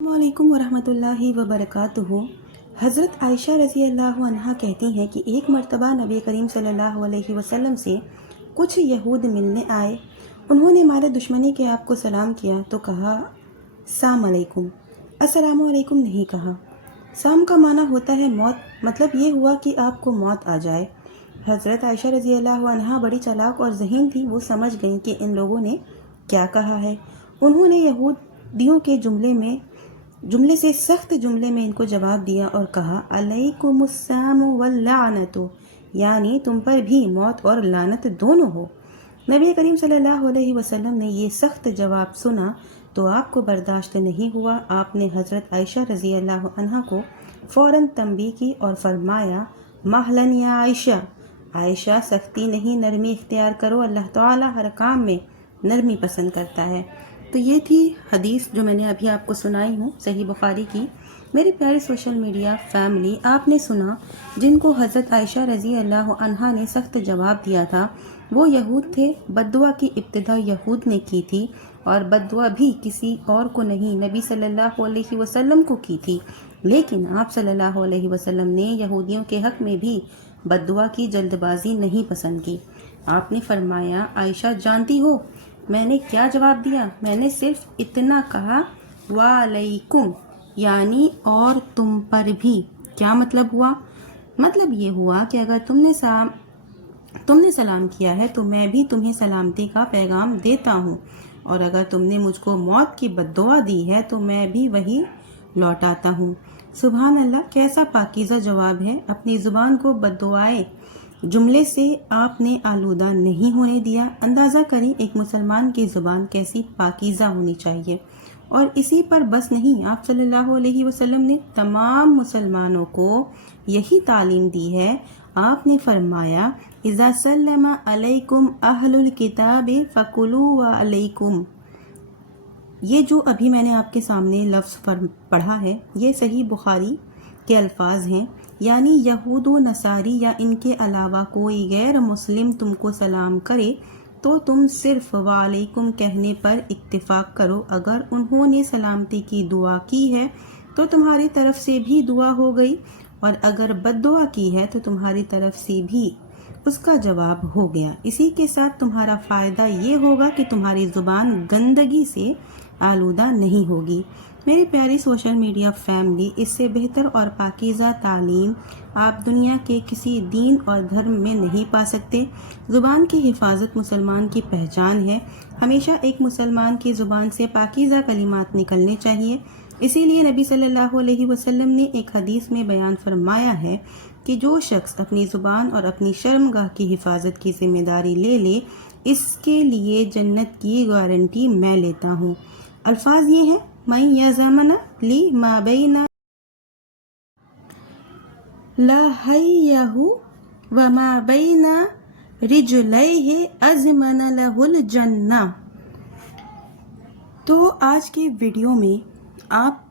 अस्सलामुअलैकुम वरहमतुल्लाहि वबरकातुहू। हज़रत आयशा रज़ी अल्लाह अन्हा कहती हैं कि एक मर्तबा नबी करीम सल्लल्लाहु अलैहि वसल्लम से कुछ यहूद मिलने आए। उन्होंने हमारे दुश्मनी के आपको सलाम किया तो कहा साम अलैकुम, अस्सलामु अलैकुम नहीं कहा। साम का माना होता है मौत, मतलब ये हुआ कि आपको मौत आ जाए। हज़रत आयशा रज़ी अल्लाह अन्हा बड़ी चालाक और ज़हीन थी। वो समझ गईं कि इन लोगों ने क्या कहा है। उन्होंने यहूदियों के जुमले से सख्त जुमले में इनको जवाब दिया और कहा अलैकुमुस्सलाम वल लानतु, यानी तुम पर भी मौत और लानत दोनों हो। नबी करीम सल्लल्लाहु अलैहि वसल्लम ने ये सख्त जवाब सुना तो आपको बर्दाश्त नहीं हुआ। आपने हज़रत आयशा रज़ी अल्लाह अन्हा को फ़ौरन तंबीह की और फरमाया महलन या आयशा, आयशा सख्ती नहीं नरमी इख्तियार करो, अल्लाह ताला हर काम में नरमी पसंद करता है। तो ये थी हदीस जो मैंने अभी आपको सुनाई हूँ सही बुखारी की। मेरी प्यारी सोशल मीडिया फैमिली, आपने सुना जिनको हज़रत आयशा रज़ी अल्लाह अन्हा ने सख्त जवाब दिया था वो यहूद थे। बद्दुआ की इब्तिदा यहूद ने की थी और बद्दुआ भी किसी और को नहीं, नबी सल्लल्लाहु अलैहि वसल्लम को की थी। लेकिन आप सल्लल्लाहु अलैहि वसल्लम ने यहूदियों के हक़ में भी बद्दुआ की जल्दबाजी नहीं पसंद की। आपने फरमाया आयशा जानती हो मैंने क्या जवाब दिया? मैंने सिर्फ इतना कहा वालैकुम, यानी और तुम पर भी। क्या मतलब हुआ? मतलब ये हुआ कि अगर तुमने सलाम किया है तो मैं भी तुम्हें सलामती का पैगाम देता हूँ, और अगर तुमने मुझको मौत की बद्दुआ दी है तो मैं भी वही लौटाता हूँ। सुभान अल्लाह, कैसा पाकीज़ा जवाब है। अपनी ज़ुबान को बद्दुआए जुमले से आपने आलूदा नहीं होने दिया। अंदाज़ा करें एक मुसलमान की ज़ुबान कैसी पाकीज़ा होनी चाहिए। और इसी पर बस नहीं, आप सल्लल्लाहु अलैहि वसल्लम ने तमाम मुसलमानों को यही तालीम दी है। आपने फरमाया इज़ा सल्लमा अलैकुम अहलुल किताबे फ़कुलू व अलैकुम। ये जो अभी मैंने आपके सामने लफ्ज़ पढ़ा है ये सही बुखारी के अल्फाज हैं, यानी यहूद व नसारी या इनके अलावा कोई गैर मुस्लिम तुमको सलाम करे तो तुम सिर्फ वालेकुम कहने पर इत्तिफाक करो। अगर उन्होंने सलामती की दुआ की है तो तुम्हारी तरफ से भी दुआ हो गई, और अगर बद्दुआ की है तो तुम्हारी तरफ से भी उसका जवाब हो गया। इसी के साथ तुम्हारा फ़ायदा ये होगा कि तुम्हारी ज़ुबान गंदगी से आलूदा नहीं होगी। मेरी प्यारी सोशल मीडिया फैमिली, इससे बेहतर और पाकीज़ा तालीम आप दुनिया के किसी दीन और धर्म में नहीं पा सकते। ज़ुबान की हिफाजत मुसलमान की पहचान है। हमेशा एक मुसलमान की ज़ुबान से पाकीज़ा कलिमात निकलने चाहिए। इसीलिए नबी सल्लल्लाहु अलैहि वसल्लम ने एक हदीस में बयान फरमाया है कि जो शख्स अपनी ज़ुबान और अपनी शर्मगाह की हिफाजत की जिम्मेदारी ले ले, इसके लिए जन्नत की गारंटी मैं लेता हूँ। अल्फाज ये हैं मैं यज़मना ली मा बैना लहयहु व मा बैना रिजलैहि अज़मन लहुल जन्ना। तो आज की वीडियो में आप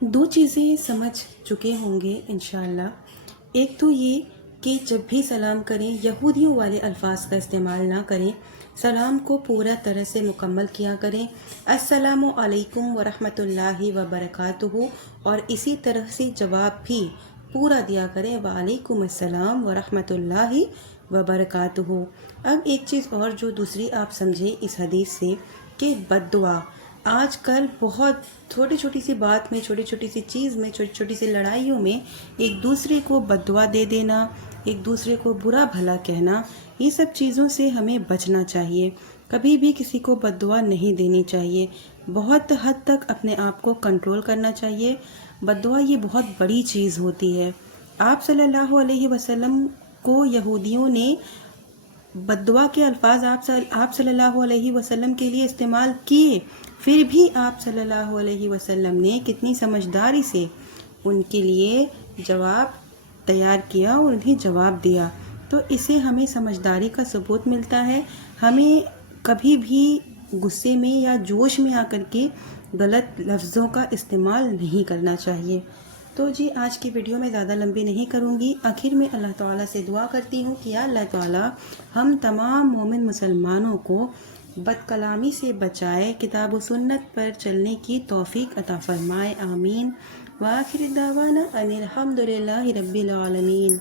दो चीज़ें समझ चुके होंगे इंशाअल्लाह। एक तो ये कि जब भी सलाम करें यहूदियों वाले अल्फाज का इस्तेमाल ना करें, सलाम को पूरा तरह से मुकम्मल किया करें अस्सलामु अलैकुम वरहमतुल्लाहि वबरकातुहू, और इसी तरह से जवाब भी पूरा दिया करें वालेकुम अस्सलाम वरहमतुल्लाहि वबरकातुहू। अब एक चीज़ और जो दूसरी आप समझें इस हदीस से कि बद्दुआ आजकल बहुत छोटी छोटी सी बात में, छोटी छोटी सी चीज़ में, छोटी छोटी सी लड़ाइयों में एक दूसरे को बद्दुआ दे देना, एक दूसरे को बुरा भला कहना, ये सब चीज़ों से हमें बचना चाहिए। कभी भी किसी को बद्दुआ नहीं देनी चाहिए। बहुत हद तक अपने आप को कंट्रोल करना चाहिए। बद्दुआ ये बहुत बड़ी चीज़ होती है। आप सल्लल्लाहु अलैहि वसल्लम को यहूदियों ने बद्दुआ के अल्फाज आप सल्लल्लाहु अलैहि वसल्लम के लिए इस्तेमाल किए, फिर भी आप सल्लल्लाहु अलैहि वसल्लम ने कितनी समझदारी से उनके लिए जवाब तैयार किया और उन्हें जवाब दिया। तो इससे हमें समझदारी का सबूत मिलता है। हमें कभी भी गुस्से में या जोश में आकर के गलत लफ्ज़ों का इस्तेमाल नहीं करना चाहिए। तो जी आज की वीडियो में ज़्यादा लंबी नहीं करूँगी। आखिर में अल्लाह ताला से दुआ करती हूँ कि या अल्लाह ताला हम तमाम मोमिन मुसलमानों को بد کلامی سے بچائے، کتاب و سنت پر چلنے کی توفیق عطا فرمائے، آمین۔ وآخر دعوانا ان الحمد للہ رب العالمین۔